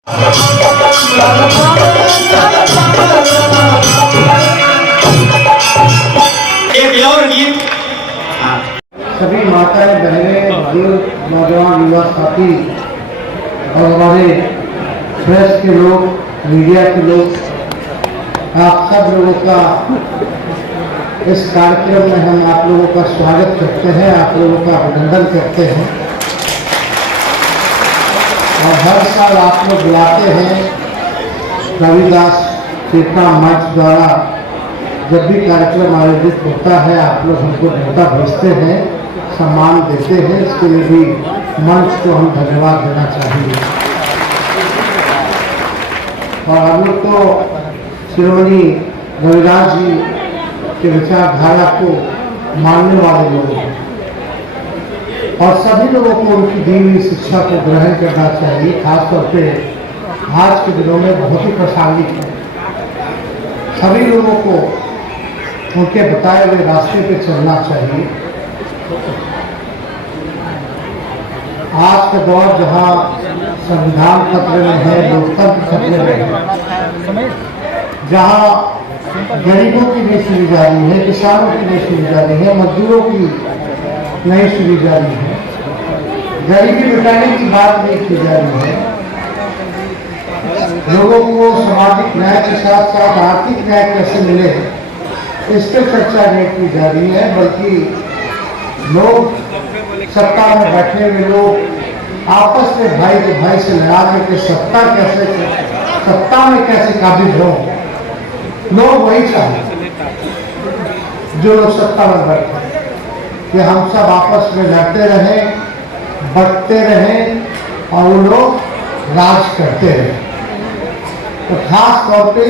एक और गीत सभी माताएं, बहनें, बुजुर्ग, नौजवान, युवा साथी और हमारे प्रेस के लोग, मीडिया के लोग, आप सब लोगों का इस कार्यक्रम में हम आप लोगों का स्वागत करते हैं, आप लोगों का अभिनंदन करते हैं। और हर साल आप लोग बुलाते हैं रविदास चेतना मंच द्वारा। जब भी कार्यक्रम आयोजित होता है आप लोग हमको न्योता भेजते हैं, सम्मान देते हैं, इसके लिए भी मंच को हम धन्यवाद देना चाहिए। और हम लोग तो शिरोमणि रविदास जी के विचारधारा को मानने वाले लोग हैं और सभी लोगों को उनकी दी हुई शिक्षा को ग्रहण करना चाहिए। खासतौर पे आज के दिनों में बहुत ही प्रासंगिक है। सभी लोगों को उनके बताए हुए रास्ते पे चलना चाहिए। आज का दौर जहां संविधान खतरे में है, लोकतंत्र खतरे में है, जहां गरीबों की नहीं सुनी जा रही है, किसानों की नहीं सुनी जा रही है, मजदूरों की नहीं सुनी जा रही है, गरीबी मिटाने की बात नहीं की जा रही है, लोगों को सामाजिक न्याय के साथ साथ आर्थिक न्याय कैसे मिले इस पर चर्चा नहीं की जा रही है, बल्कि लोग सत्ता में बैठे हुए लोग आपस में भाई के भाई से लड़ा करके सत्ता में कैसे काबिज हो, लोग वही चाहते जो लोग सत्ता में बैठे कि हम सब आपस में लड़ते रहें, बटते रहें और वो लोग राज करते रहें। तो खास तौर पे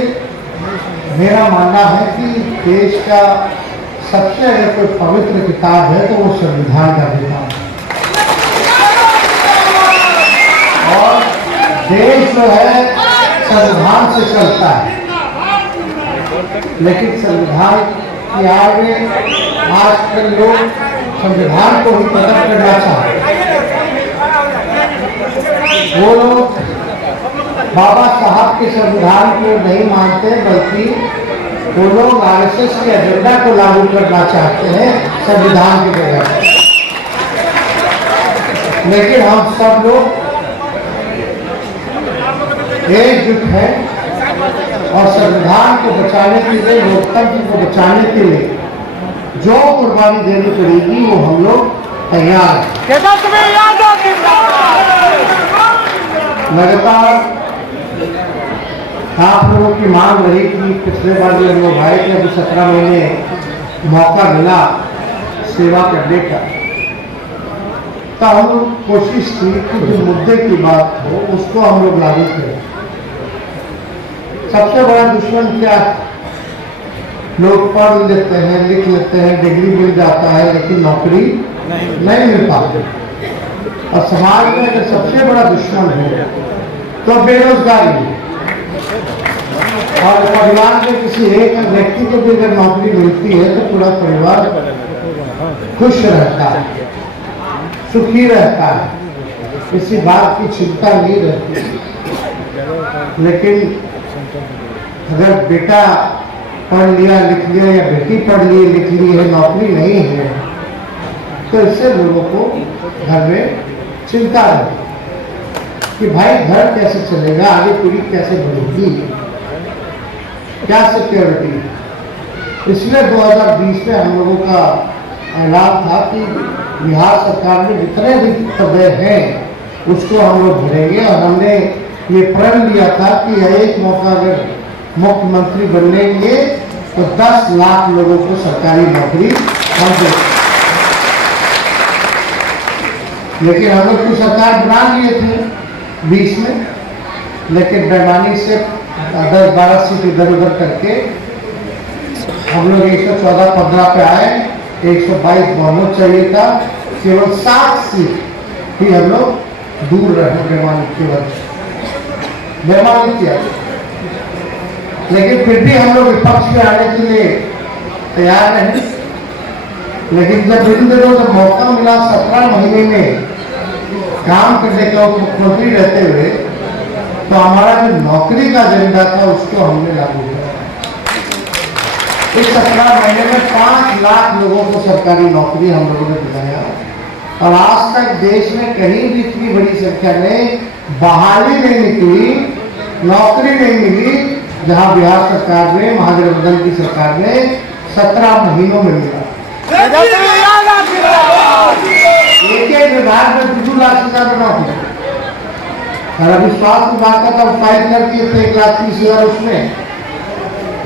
मेरा मानना है कि देश का सबसे अगर कोई पवित्र किताब है तो वो संविधान का किताब है। और देश जो है संविधान से चलता है, लेकिन संविधान की आड़ में आजकल लोग संविधान को ही खत्म करना चाहते हैं। वो लोग बाबा साहब के संविधान को नहीं मानते, बल्कि वो लोग आरएसएस के एजेंडा को लागू करना चाहते हैं संविधान की जगह। लेकिन हम सब लोग एकजुट हैं और संविधान को बचाने के लिए, लोकतंत्र को बचाने के लिए जो कुर्बानी देनी पड़ेगी वो हम लोग तैयार हैं। लगातार आप लोगों की मांग रही कि पिछले बार जो लोग आए थे अभी 17 महीने मौका मिला सेवा करने का, तो हम लोग कोशिश की कि जो मुद्दे की बात हो उसको हम लोग लागू करें। सबसे बड़ा दुश्मन क्या है? लोग पढ़ लेते हैं, लिख लेते हैं, डिग्री मिल जाता है, लेकिन नौकरी नहीं मिल पाती। और समाज में अगर सबसे बड़ा दुश्मन है तो बेरोजगारी है। और परिवार में किसी एक व्यक्ति को भी अगर नौकरी मिलती है तो पूरा परिवार खुश रहता है, सुखी रहता है, किसी बात की चिंता नहीं रहती। लेकिन अगर बेटा पढ़ लिया लिख लिया या बेटी पढ़ ली लिख ली है, नौकरी नहीं है, तो इससे लोगों को घर में चिंता रहती कि भाई घर कैसे चलेगा, आगे पीढ़ी कैसे बढ़ेगी, क्या सिक्योरिटी। इसलिए 2020 में हम लोगों का ऐलान था कि बिहार सरकार में जितने भी पदे हैं उसको हम लोग भरेंगे। और हमने ये प्रण लिया था कि एक मौका अगर मुख्यमंत्री बनने के तो 10 लाख लोगों को सरकारी नौकरी हम देंगे। लेकिन हम लोग की सरकार बना लिए थे 20 में, लेकिन बेईमानी से 10-12 सीट इधर उधर करके हम लोग 114-15 पे आए। 122 बहुमत चाहिए था, केवल 7 सीट ही हम लोग दूर रहे बेईमानी की वजह से, बेईमानी किया। लेकिन फिर भी हम लोग विपक्ष में आने के लिए तैयार हैं। लेकिन जब इन दिनों जब मौका मिला 17 महीने में काम करने का मुख्यमंत्री रहते हुए, तो हमारा जो नौकरी का एजेंडा था उसको हमने लागू किया। इस 17 महीने में 5 लाख लोगों को सरकारी नौकरी हम लोगों ने दिलाया और आज तक देश में कहीं भी इतनी बड़ी संख्या में बहाली नहीं निकली, नौकरी नहीं मिली जहां बिहार सरकार ने, महागठबंधन की सरकार ने 17 महीनों में मिला। एक विभाग में 2 लाख से ज्यादा नौकरी और अभी स्वास्थ्य विभाग का तो फाइल कर दिए थे 1,30,000 उसमें,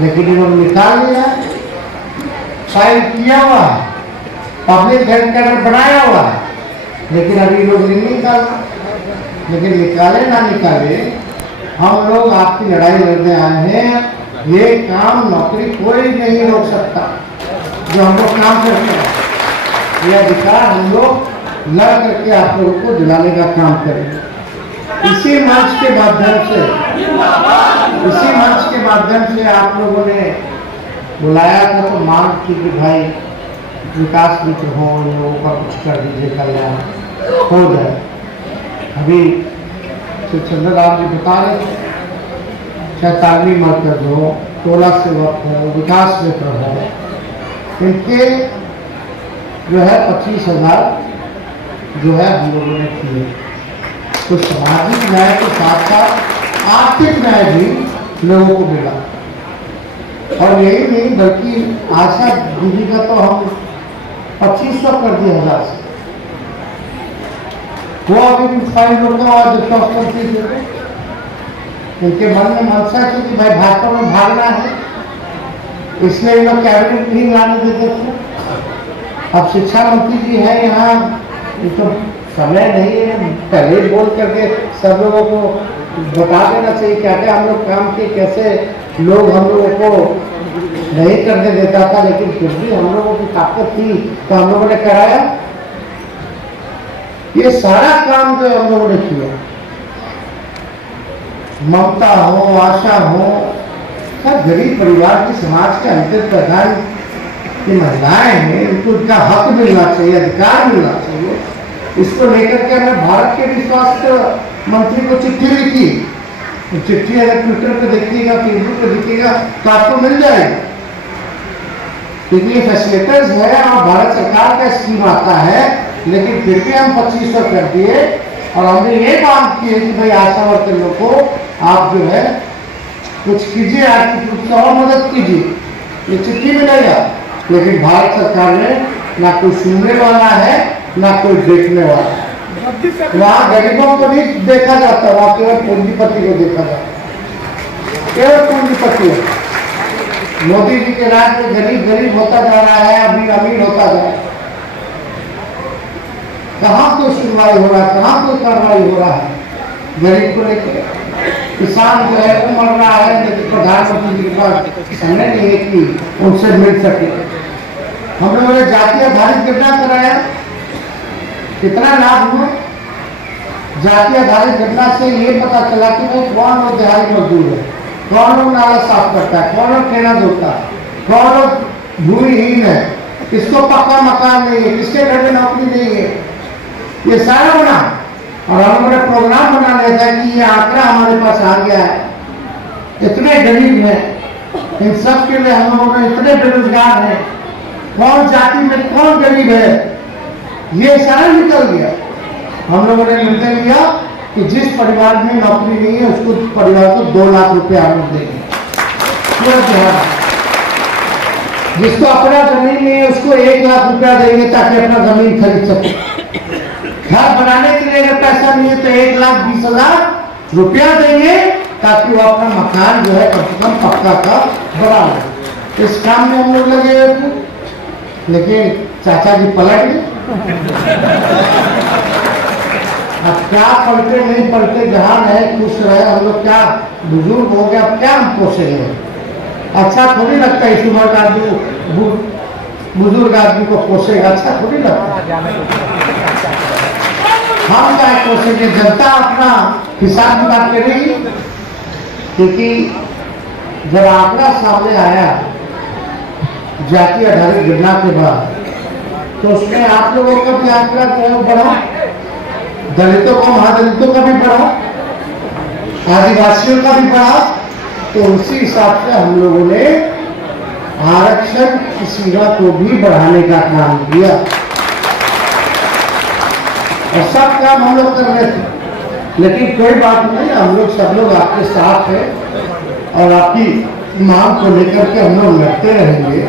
लेकिन इन्होंने निकाल लिया, फाइल किया हुआ है, पब्लिक हेल्थ कैडर बनाया हुआ है, लेकिन अभी लोग नहीं निकालना। लेकिन निकाले ना निकाले, हम लोग आपकी लड़ाई लड़ने आए हैं। ये काम नौकरी कोई नहीं रोक सकता जो हम लोग काम करते हैं। ये अधिकार हम लोग लड़ करके आप लोगों को दिलाने का काम करेंगे। इसी मंच के माध्यम से आप लोगों ने बुलाया था तो मांग की कि भाई विकास मित्र हो, इन लोगों का कुछ कर दीजिए, कल्याण हो जाए। अभी श्री चंद्रराम जी बता रहे थे, चाहे तालमी मरकज हो, टोला सेवक हो, विकास मित्र हो, इनके जो है 25,000 जो है हम लोगों ने किए। तो सामाजिक न्याय के साथ साथ आर्थिक न्याय भी लोगों को मिला। और यही नहीं बल्कि आशा दीदी का तो हम 2500 कर दिए 1000 से। वो अभी फाइल रुका हुआ उनके मन में मनसा थी कि भाई भाजपा में भागना है, इसलिए लोग कैबिनेट नहीं लाने देते थे। अब शिक्षा मंत्री जी है यहाँ, तो समय नहीं है, पहले बोल करके सब लोगों को बता देना चाहिए क्या क्या हम लोग काम किए, कैसे लोग हम लोगों को नहीं करने देता था, लेकिन फिर भी हम लोगों की ताकत थी तो हम लोगों ने कराया। ये सारा काम जो हम लोगों ने किया, ममता हो, आशा हो, सब गरीब परिवार की समाज के अंतिम प्रधान की महिलाएं हैं, इनको इनका हक मिलना चाहिए, अधिकार मिलना चाहिए। इसको लेकर के हमने भारत के भी स्वास्थ्य मंत्री को चिट्ठी लिखी। चिट्ठी अगर ट्विटर पे देखिएगा, फेसबुक पे देखिएगा तो आपको मिल जाएगा, क्योंकि ये फैसिलिटेटर्स है और भारत सरकार का स्कीम आता है। लेकिन फिर भी हम 2500 कर दिए और हमने ये मांग की है कि भाई आशा वर्करों को आप जो है कुछ कीजिए, आर्थिक रूप से और मदद कीजिए, ये चिट्ठी मिलेगा। लेकिन भारत सरकार ने ना कोई सुनने वाला है ना कोई देखने वाला है। वहाँ गरीबों को नहीं देखा जाता, वहाँ केवल पूंजीपति को देखा जाता, केवल पूंजीपति। मोदी जी के राज में गरीब गरीब होता जा रहा है, अमीर अमीर होता जा रहा है। कहाँ कोई सुनवाई हो रहा है, कहाँ कोई कार्रवाई हो रहा है गरीब को लेकर। किसान जो है वो मर रहा है, लेकिन प्रधानमंत्री जी के पास समय नहीं है कि उनसे मिल सके। हम लोगों ने जाति आधारित गणना कराया, कितना लाभ हुआ? जाति आधारित गणना से ये पता चला कि भाई कौन लोग दिहाड़ी मजदूर है, कौन लोग नाला साफ करता है, कौन लोग ठेला धोता है, कौन लोग भूमिहीन है, किसको पक्का मकान नहीं है, किसके घर में नौकरी नहीं है, ये सारा बना। और हम लोगों ने प्रोग्राम बना लिया था कि ये आंकड़ा हमारे पास आ गया है, इतने गरीब हैं, इन सब के लिए हम लोगों ने इतने बेरोजगार हैं, कौन जाति में कौन गरीब है, ये सारा निकल गया। हम लोगों ने निर्णय लिया कि जिस परिवार में नौकरी नहीं है उसको परिवार को 2 लाख रुपए हम लोग देंगे पूरा बिहार। जिसको अपना जमीन नहीं है उसको 1 लाख रुपया देंगे ताकि अपना जमीन खरीद सके। घर बनाने के लिए अगर पैसा नहीं है तो 1,20,000 रुपया देंगे ताकि वो अपना मकान जो है कम से कम पक्का का बना ले। इस काम में हम लोग लगे हुए थे, लेकिन चाचा जी पलट गए। अब क्या पलटे नहीं पलटे, जहां रहे खुश रहे। हम लोग क्या बुजुर्ग हो गया, अब क्या हम पोसेंगे? अच्छा थोड़ी लगता है इस उम्र का आदमी बुजुर्ग आदमी को पोसेगा, अच्छा थोड़ी लगता है। हम क्या पोसेंगे? जनता अपना हिसाब किताब करेगी, क्योंकि जब आंकड़ा सामने आया जाति आधारित गणना के बाद, तो उसमें आप लोगों का भी आंकड़ा जो है बढ़ा, दलितों को, महादलितों का भी बढ़ा, आदिवासियों का भी बढ़ा, तो उसी हिसाब से हम लोगों ने आरक्षण की सीमा को भी बढ़ाने का काम किया और सब काम हम लोग कर रहे थे। लेकिन कोई बात नहीं, हम लोग सब लोग आपके साथ हैं और आपकी मांग को लेकर के हम लोग लड़ते रहेंगे।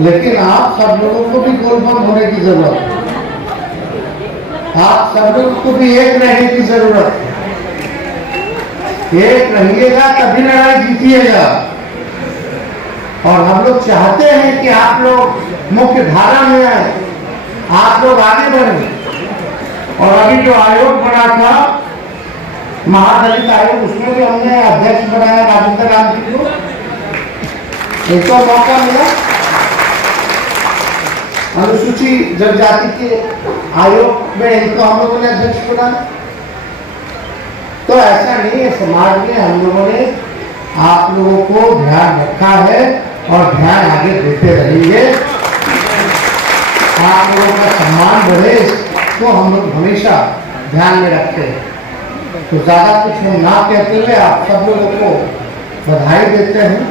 लेकिन आप सब लोगों को भी गोलबंद होने की जरूरत है, आप सब लोगों को भी एक रहने की जरूरत है। एक रहिएगा तभी लड़ाई जीतिएगा। और हम लोग चाहते हैं कि आप लोग मुख्य धारा में आए, आप लोग आगे बढ़े। और अभी जो आयोग बना था महादलित आयोग, उसमें भी हमने अध्यक्ष बनाया राजेंद्र राम जी को। एक तो मौका मिला अनुसूचित जनजाति के आयोग में, इनको हम लोगों ने अध्यक्ष बनाया। तो ऐसा नहीं है, समाज में हम लोगों ने आप लोगों को ध्यान रखा है और ध्यान आगे देते रहेंगे। आप लोगों का सम्मान बढ़े, इसको हम लोग हमेशा ध्यान में रखते हैं। तो ज्यादा कुछ हम ना कहते हुए आप सब लोगों को बधाई देते हैं।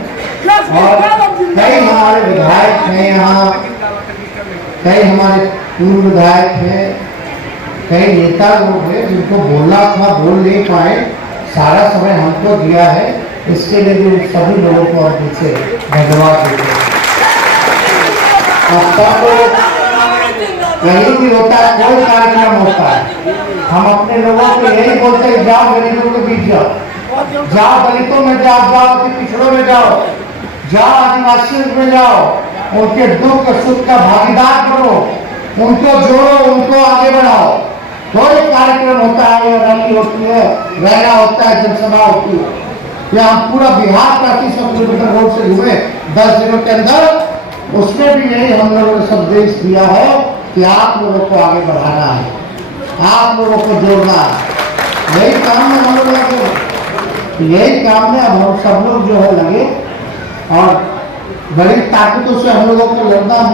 और कई हमारे विधायक हैं यहाँ, कई हमारे पूर्व विधायक हैं, कई नेता लोग हैं जिनको बोलना था बोल नहीं पाए, सारा समय हमको दिया है, इसके लिए भी सभी लोगों को और पीछे धन्यवाद देते हैं। कहीं भी होता है, कोई कार्यक्रम होता है, हम अपने लोगों को यही बोलते हैं, जाओ गरीबों के बीच जाओ, जाओ दलितों में जाओ, जाओ पिछड़ों में जाओ, जाओ आदिवासियों में जाओ, उनके दुख सुख का भागीदार बनो, उनको जोड़ो, उनको आगे बढ़ाओ। कोई कार्यक्रम होता है, रैली होती है, रैला होता है, जनसभा होती है, या हम पूरा बिहार 3500 किलोमीटर रोड से घूमे 10 दिनों के अंदर, उसमें भी यही हम लोगों ने संदेश दिया है कि आप लोगों को आगे बढ़ाना है, आप लोगों को जोड़ना है। यही काम में हम लोग लगे, यही काम में अब हम सब लोग जो है लगे और बड़ी ताकतों से हम लोगों को लड़ना है।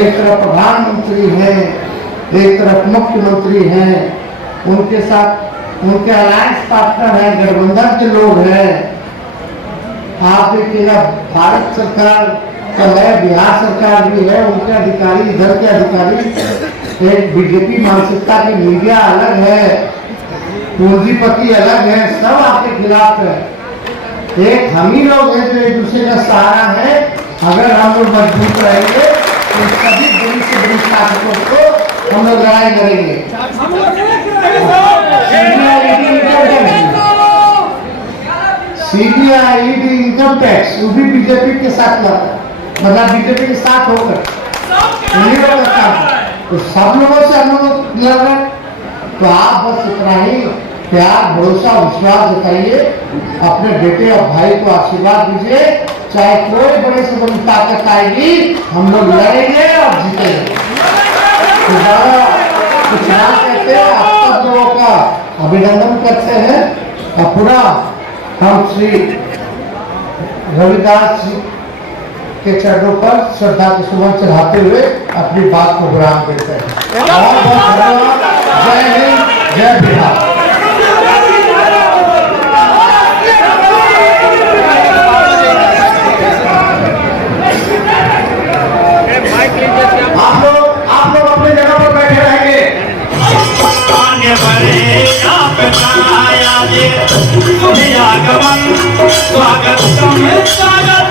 एक तरफ प्रधानमंत्री है, एक तरफ मुख्यमंत्री हैं, उनके साथ उनके अलायंस पार्टनर हैं, गठबंधन के लोग हैं। आप देखिएगा भारत सरकार का है, बिहार सरकार भी है, उनके अधिकारी, इधर के अधिकारी, एक बीजेपी मानसिकता की मीडिया अलग है, पूंजीपति अलग है, सब आपके खिलाफ है। एक हम ही लोग हैं जो एक दूसरे का सहारा है। अगर हम लोग मजबूत रहेंगे तो सभी बड़ी से बड़ी ताकतों को हम लोग लड़ाई करेंगे। सीबीआई, ईडी, इनकम टैक्स, वो भी बीजेपी के साथ लड़ा, मतलब बीजेपी के साथ होकर तो सब लोगों से हम लोग लड़ रहे। तो आप बस इतना ही प्यार, भरोसा, विश्वास दिखाइए, अपने बेटे और भाई को आशीर्वाद दीजिए। चाहे कोई बड़े से बड़ी ताकत आएगी, हम लोग लड़ेंगे और जीतेंगे। कुछ ना कहते हैं, आप सब लोगों का अभिनंदन करते हैं और पूरा हम श्री रविदास जी के चरणों पर श्रद्धा के सुमन चढ़ाते हुए अपनी बात को विराम देते हैं। बहुत बहुत धन्यवाद। जय हिंद, जय बिहार। आप लोग अपनी जगह पर बैठे रहेंगे। स्वागत